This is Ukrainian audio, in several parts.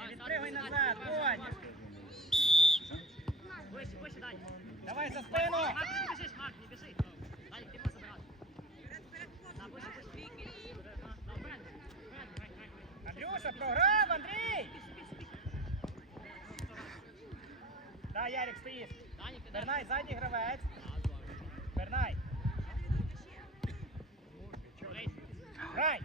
Бодя, назад, Бодя. Вище, вище, Даня. Давай за спину. Марк, не біжиш, Марк, не біжи. Даня, ти можеш вище, вище. Грай. Андрюша, програв, Андрій. Да, Ярик, стоїш. Бернай, задній гравець. Бернай, Грай. грай.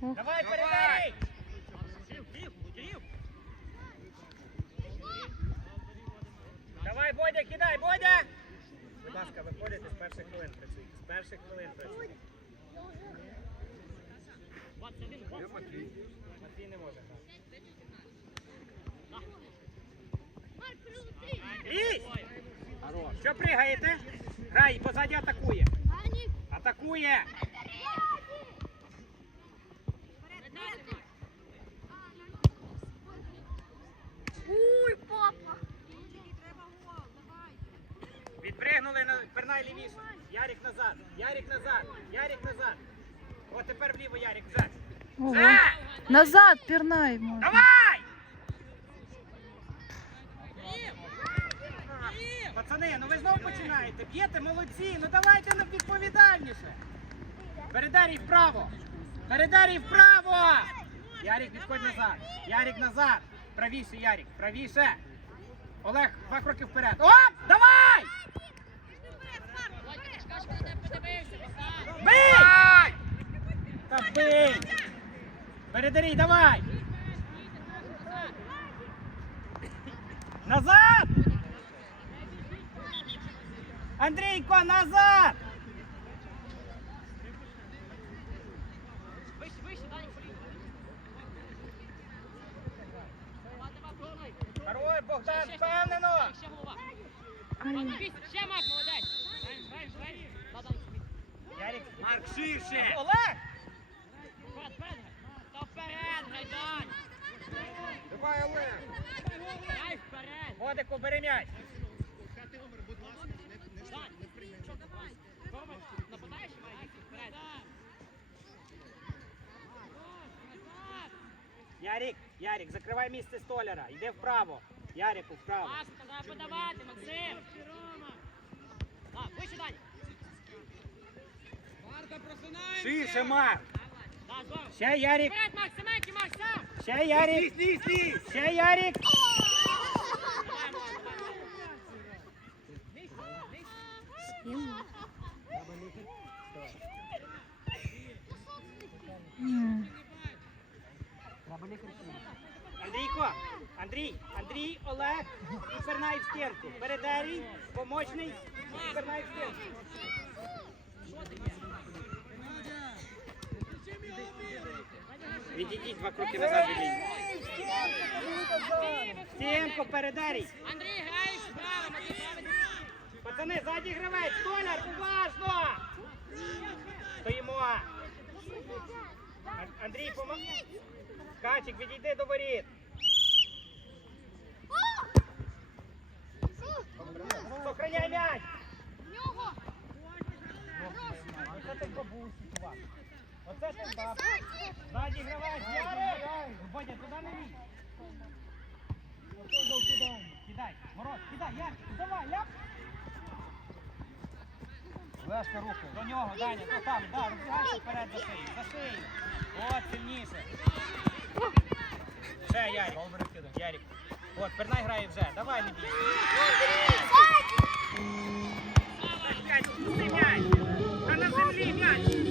Давай, передай. Давай, Бодя, кидай, Бодя. Будь ласка, виходите з перших хвилин працюйте. З перших хвилин працюйте. Матвій не може Лізь! Що пригаєте? Грай, позаді атакує. Атакує. Відпригнули на пернай лівіше. Ярик назад. Ярик назад. Ярик назад. О, тепер вліво, Ярик, вже. Ого. Назад пірнай можна. Давай! Пацани, ну ви знову починаєте. Б'єте, молодці, ну давайте нам відповідальніше. Передарій вправо. Передарій вправо. Ярик, відходь назад. Ярик назад. Правіше, Ярик, правіше. Олег, два кроки вперед. Оп! Давай! Володька, ти ж кажеш, коли не подивився, пацан. Бий! Та бий! Передарій, давай! Назад! Андрійко, назад! Хорош, Богдан, впевнено! Ще Марк, молодець. Ярик, Марк, ширше! Олег! Вперед, вперед грай. Та вперед, грай, Дань. Давай, Олег! Грай вперед. Бодику, бери м'яч. Дань, що ти давай? Рома, нападаєш, вперед. Ярик, Ярик, закривай місце столяра. Йди вправо. Ярику, вправо. Пас, треба подавати, Максим. А, вище, Дань. Ширше, Марк! Ще сам. ще стій! ще. М. Андрійко, Андрій, Андрій, Олег і Пернай в стінку. Передерій, помочний і Пернай в стінку. Відійдіть два кроки назад від лінії. Стінку, передерій. Андрій, граєш справа. Пацани, ззаді гравець, столяр, уважно! Стоїмо. Андрій, помо... Качик, відійди до воріт. Сохраняй м'яч. Оце ти бабусі, чувак. Оце ти баб. Ззаді гравець, Ярик. Бодя, туди не лізь. Кидай, Мороз, кидай, Ярик, давай, ляп. Лешка руку. До нього, Даня, то там, да, розбігайся вперед за шию, за шию. От, сильніше. Ще, Ярик. Ярик. От, Пернай грає вже, давай, не. М'яч. Та на землі м'яч.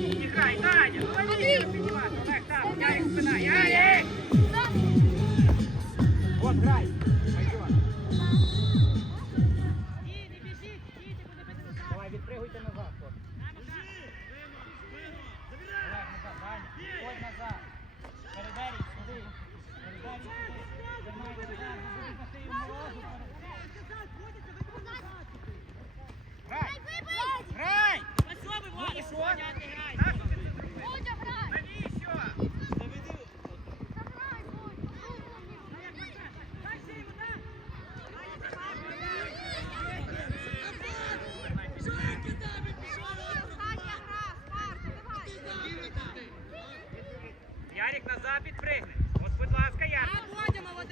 Ярик назад підпригни. От, будь ласка, Ярик.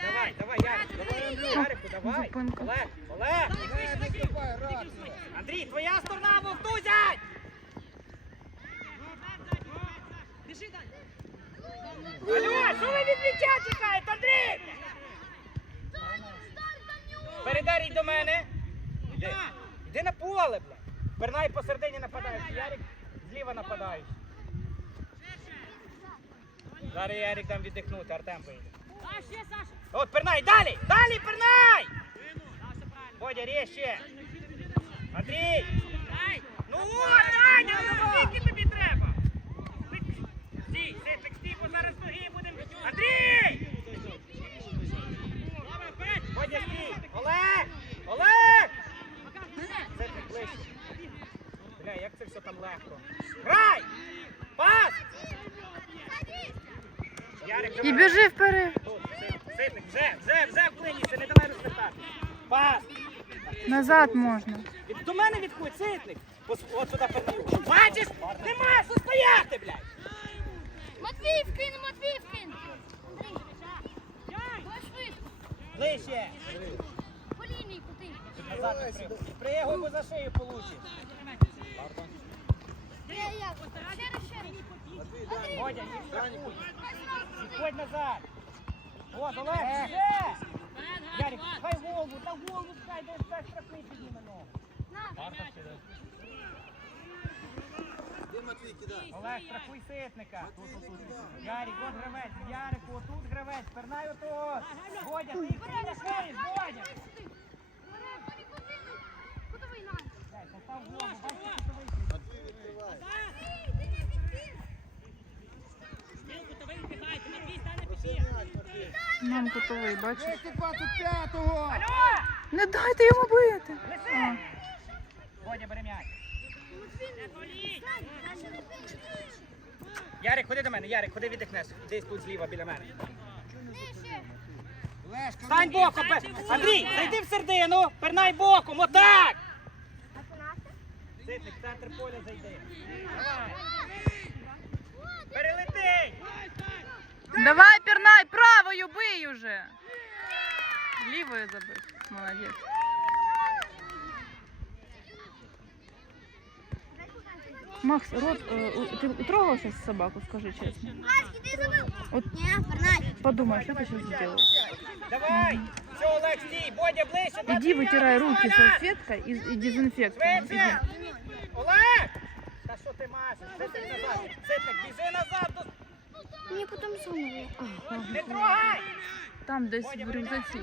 Давай, давай, Ярик, давай, Ярику, давай. Олег, Олег. Андрій, твоя сторона, вовтузять! Біжи далі. Алло, що ви від м'яча чекаєте, Андрій? Передай до мене. Іди. Іди на поле, бля. Пернай посередині нападаєш. Ярик зліва нападаєш. Зараз Ярик там віддихнути, Артем поїде. От Пернай, далі! Далі, Пернай! Бодя, ріще. Андрій! Ну от, Аня, ну скільки тобі треба? Стій, ситник, стій, бо зараз ноги будемо. Андрій! Олег! Ближче. Бля, як це все там легко. Грай! Пас! Ярик, І давай. біжи вперед. Тут, ситник, ситник, вже, вже, вже вклинівся, не давай розвертати. Пас! Назад можна. Від- До мене відходь, ситник. Пос- От сюди передаю. Бачиш? Нема що стояти, блядь! Матвіївкин, Матвіївкин! Андрій, давай швидко. Ближче! По лінії кути. Назад не пригай. Бо за шию получиш. Я, я. Ще раз, ще раз. Андрій, Бодя, їх страхуй. давай назад. От, Олег, вже! Ярик, хай голову, та голову хай, де хай страхуй підніме ногу. На. Олег, страхуй ситника. Ярик, от гравець, Ярик, отут гравець, пернай отут. Бодя, ти їх не накриєш, Бодя. Кутовий на. Постав голову, бачиш, що вийшов. Стрілку то ви вбігайте, Матвій стане. Нам кутовий, бачиш? 25-го! Не дайте йому бити. Неси! Бодя, бери м'яч. Ярик, ходи до мене, Ярик, ходи віддихнеш. Десь тут зліва біля мене. Стань боком, Андрій, зайди в середину, пернай боком, отак! Ситник, центр поля зайди. Перелети! Давай, пірнай, правою бий уже. Лівою забив. Молодець. Макс, рот, е, у- ти утрогав сейчас собаку, скажи чесно. От Ні, Фернай. подумай, що ти зараз зробив? Давай! Все, Олег, стій, Бодя, ближче. два, Иди три, вытирай Ярик, руки Оля! салфеткой и, и дезинфектором. Швидше! Иди. Олег! Та що ти машеш? Ситник назад. Ситник, біжи назад. до- Мені потім знову. Не трогай! Там десь в рюкзаці.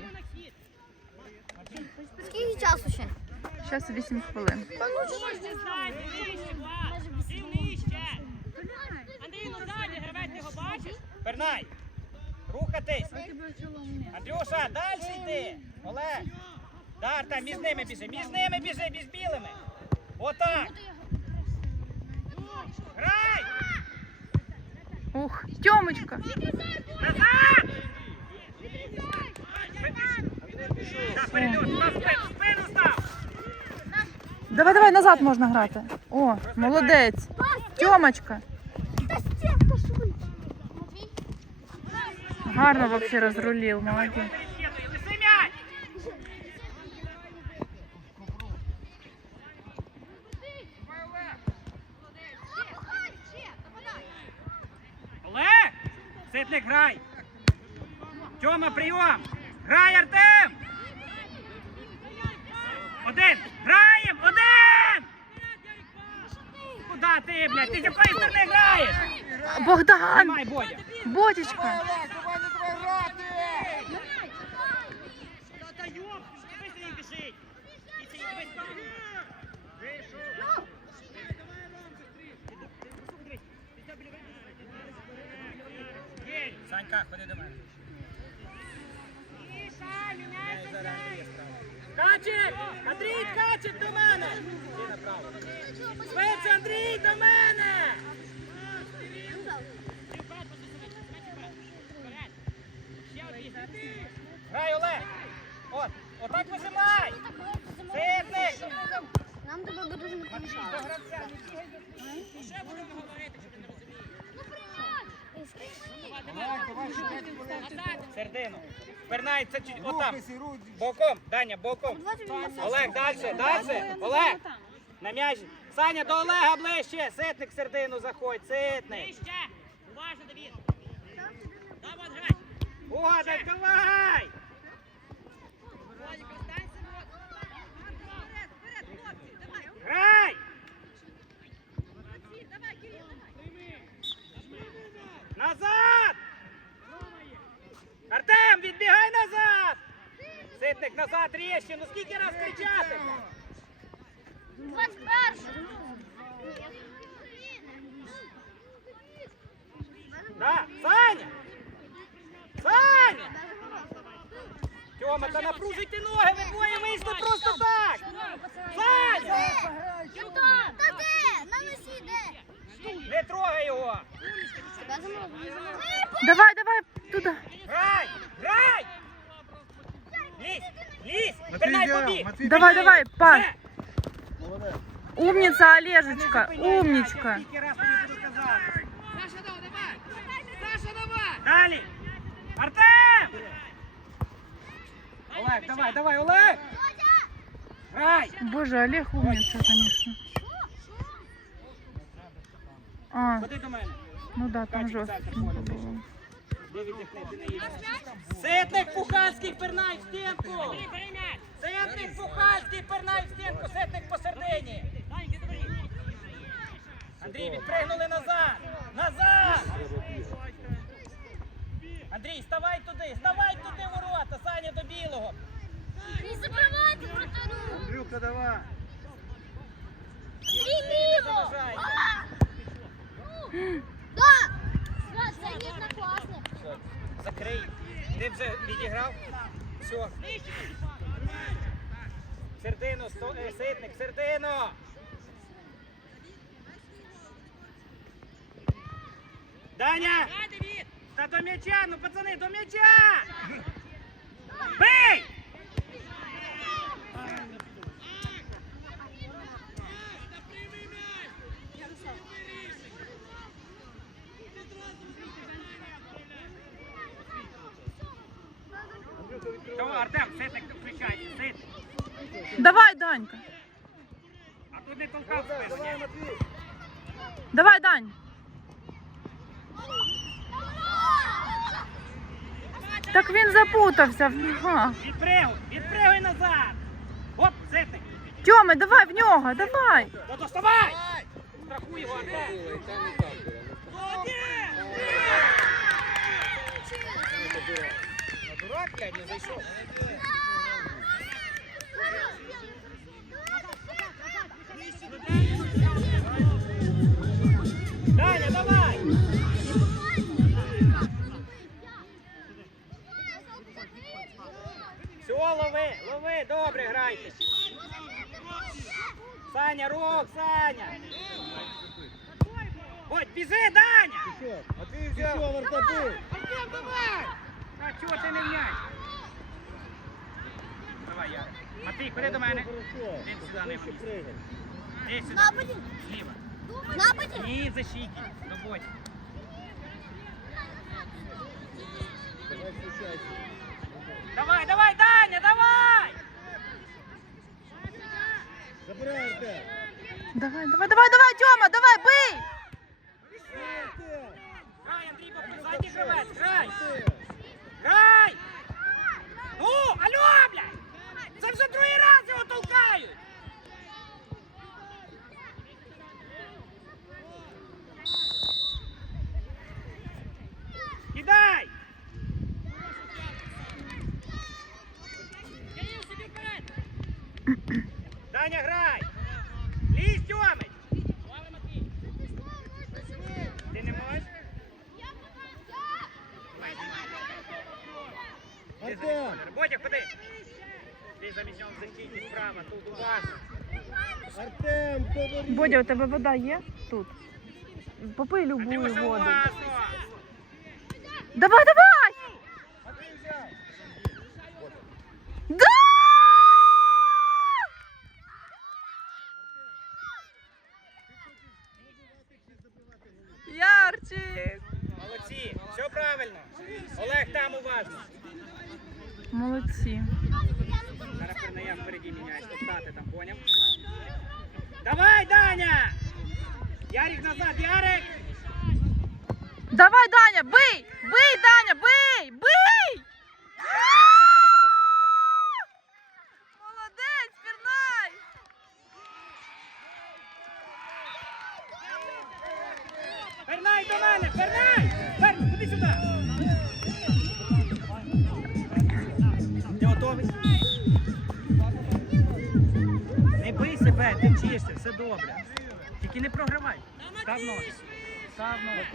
Скільки часу ще? Зараз 8 хвилин. Нижче Пернай! Рухатись! Андрюша, далі йди! Олег! Дар, там між ними біжи, між ними біжи, між білими! Отак! Грай! Ух, Тьомочка. Назад! Так, перейдеш, на спину, спину став! Давай, давай, назад можна грати. О, молодець. Тьомочка. Та стєпка швидше. Матвій? Гарно вообще. Лиси м'яч! Олег! Ситник, грай! Тьома, прийом! Грай, Артем! Один! Граєм! Один! Куда ти, блядь? Ти з якої сторони граєш? Богдан! Тримай, Бодя! Ботічка! Олег, давай не давай грати! Та йоп, дивись, він біжить. І цей дивись там. Санька, ходи до мене. Качик! Андрій, качик до мене! Ти направо. Андрій, до мене! Грай, Олег! От, отак вижимай! Ситник! Нам тебе дуже не помішало. Ще будемо говорити, що ти не розумієш. Ну, приймай! Олег, давай ще 5 хвилин. Назад. Середину. Пернається чуть отам. Боком, Даня, боком. Олег, далі, далі. Олег, на м'яжі. Саня, до Олега ближче. Ситник в середину заходь, ситник. Ближче. Уважно, Давід! Давай, грай! Угодик, давай! Владик, останься, Грай! Назад! Артем, відбігай назад! Ситник назад ну скільки раз кричати? 21. Да, Саня! Саня! Тьома, та напружуйте ноги, ви двоє вийшли просто так! Саня! Та де? На носі де? Не трогай його! Давай, давай, туди. Грай! Грай! Лізь! Лізь! Матвій, Пернай я, побіг! Матвій, Давай, давай, пас. Все! Молодець. Умниця, Олежечка, Зупиняй умничка. м'яч, я скільки раз тобі буду казати. Саша, давай! Саша, давай! Далі! Артем! Олег, давай, давай, Олег! Грай! Боже, Олег умниця, конечно. А, Ходи до мене. ну да, там жорстко Ситник Пуханський, пернай в стінку! Ситник Пуханський, пернай в стінку, ситник посередині! Андрій, відпригнули назад! Назад! Андрій, ставай туди, ставай туди ворота, Саня до білого. Не забивайте вратарю. Андрюха, давай. Ліво. Заважай. Да. Да, це ніжно класно. Закрий. Ти вже відіграв? Все. Сердину, сто- е, ситник, сердину! Даня! Та до м'яча, ну пацани, до м'яча! Данька. А тут не толкав спину. Давай, ні? Матвій. Давай, Дань. Так він запутався в ногах. Відпригуй, відпригуй назад! Оп, ситник! Тьоми, давай в нього, давай. Ну доставай! Страхуй його, Артем! А дурак, блядь, не зайшов. лови, лови, добре грайте. Саня, рук, Саня! Ой, біжи, Даня! Пішов. Матвій взяв. Пішов, вартапи. А чого ти не м'яч? Давай, Ярик. Матвій, ходи до мене. Хорошо. Іди сюди, не Ще будь. пригай. Іди сюди. Нападі. Зліва. Нападі. Ні, защиті. До боці. Давай включайся. Давай, давай, Даня, давай! Давай, давай, давай, давай, Тьома, давай, бий. Грай, Андрій, бо задній гравець. Грай! Ну, алло, блядь! Це вже другий раз його толкають! Кидай! Кирил, собі вперед! Даня, грай! Лізь, Тьомич! Добре, Матвій! Ти не можеш? Ти за Артем. м'яч, Бодя, ходи! Ти за м'ячом в защиті справа, тут уважно. Артем, поворот. Бодя, у тебе вода є тут? Попий любую воду. Давай, давай! Да! Ярчик! Молодці, все правильно. Олег там уважно. Молодці. Зараз передає впереді міняєш, топтати там, поняв? Давай, Даня! Ярик назад, Ярик! Давай, Даня, бий! Бий, Даня, бий! Ти вчишся, все добре. Тільки не програвай. Став ноги. Став ноги.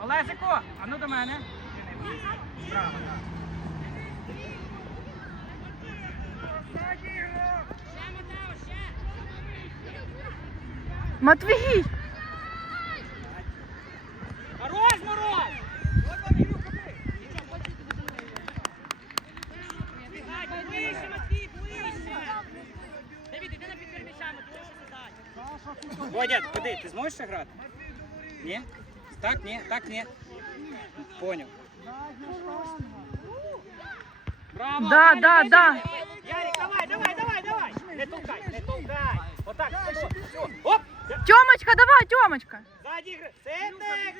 Олесико, а ну до мене. Право, так. Матвій! що задать. Водя, куди? Ти зможеш ще грати? Ні? Так, ні, так, ні. Поняв. Браво! Да, Ярик, да, іди, да. іди. Ярик, давай, давай, давай, давай! Не толкай, не толкай! Отак, все, все. Оп! Тьомочка, давай, Тьомочка! Ззаді гри. Ситник!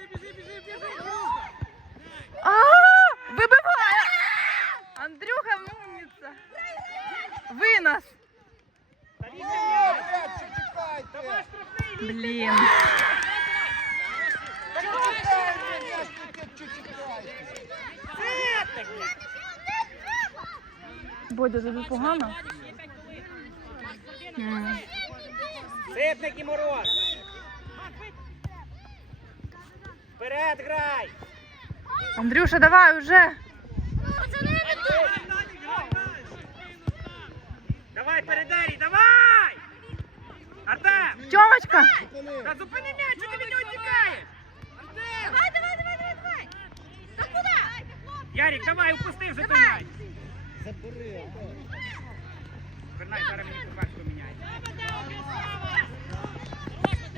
А, вибиває! Андрюха мумниця! Винос! Та візьми м'яч! Опять чекайте. Давай штрафний, візьми Блін. Ситник! блядь. Бодя, тобі погано? М. Ситник і мороз! Вперед грай! Андрюша, давай уже! Давай, передарій, давай! Артем! Тьомочка! Та зупини м'яч, що ти від нього тікаєш? Давай, давай, давай, давай, давай. Та куди? Ярик, давай, упусти вже той м'яч. Забери, Артем. Вернай, зараз мені футбашку міняє.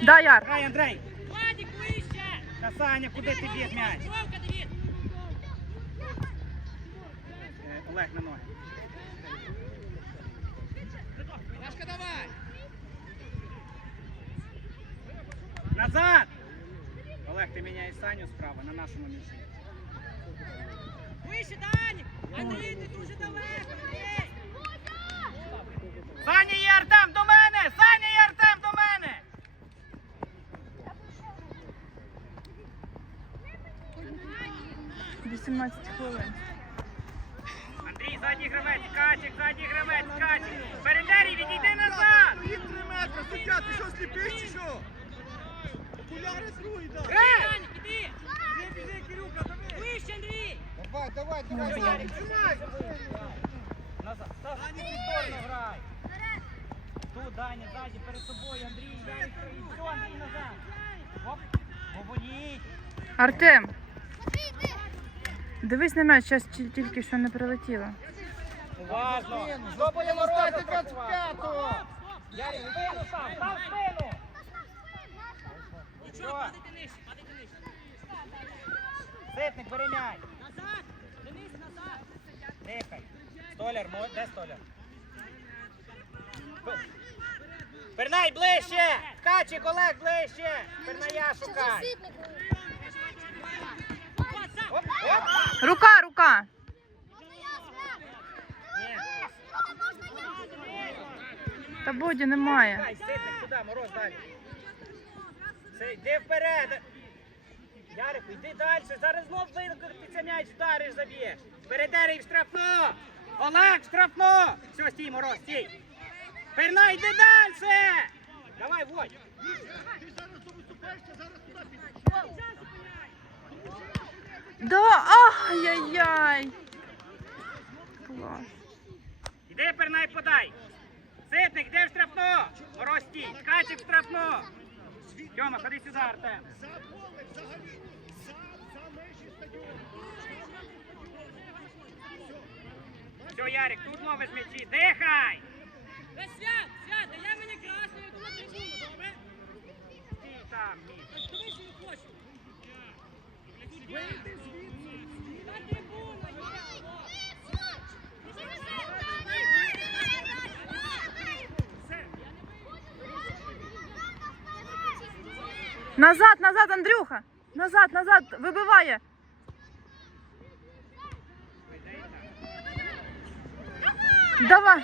Да, Яр! Грай, Андрей! Владик, ближче! Та Саня, куди ти б'єш м'яч? Е, Олег на ноги. Назад! Олег, ти міняєш Саню справа на нашому м'ячі. Вище, Данік! Андрій, ти дуже далеко! Андрій! Саня і Артем до мене! Саня і Артем до мене! — 18 хвилин. Андрій, задній гравець, Катік, задній гравець, Катік. Передері, відійди назад! Три метри, суддя, ти що сліпиш чи що? Окуляри да. Іди! Вище, Андрій! Давай, давай, давай, Ярик, Ярик, тримай. Назад. Стас, повторно грай. Тут, Даня, ззаді, перед собою, Андрій, Ярик, все, Андрій, назад. Оп, поволіть. Артем, дивись на м'яч, зараз тільки що не прилетіло. Уважно. Що будемо робити 25-го? Ярик, спину сам, став спину. Нічого, падайте нижче, падайте нижче. Ситник, бери. Назад! Денис, назад! Дихай. Столяр, мо- де столяр? П- Пернай ближче! Качик, Олег, ближче! Перная шукай! Оп, оп! Рука, рука! Ні. Та Боді немає. Чекай, ситник, туди, мороз далі. Це йди вперед. Ярику, йди далі. Зараз знов викрутиться м'яч, вдариш, заб'єш. Передери в штрафну. Олег, в штрафну. Все, стій, мороз, стій. Перна, йди далі. Давай, водь. Да, ай-яй-яй! Клас. Іди, пернай, подай. Ситник, йди в штрафну. Мороз, стій. Ткачик в штрафну. Тьома, ходи сюди, Артем. Все, Ярик, тут ловиш м'ячі. Дихай. Та Свят, свят, дай мені красну, я йду на трибуну, добре? Ти там, мій. Дивись, що я хочу. Вийди Назад, назад, Андрюха! Назад, назад, вибиває. Давай.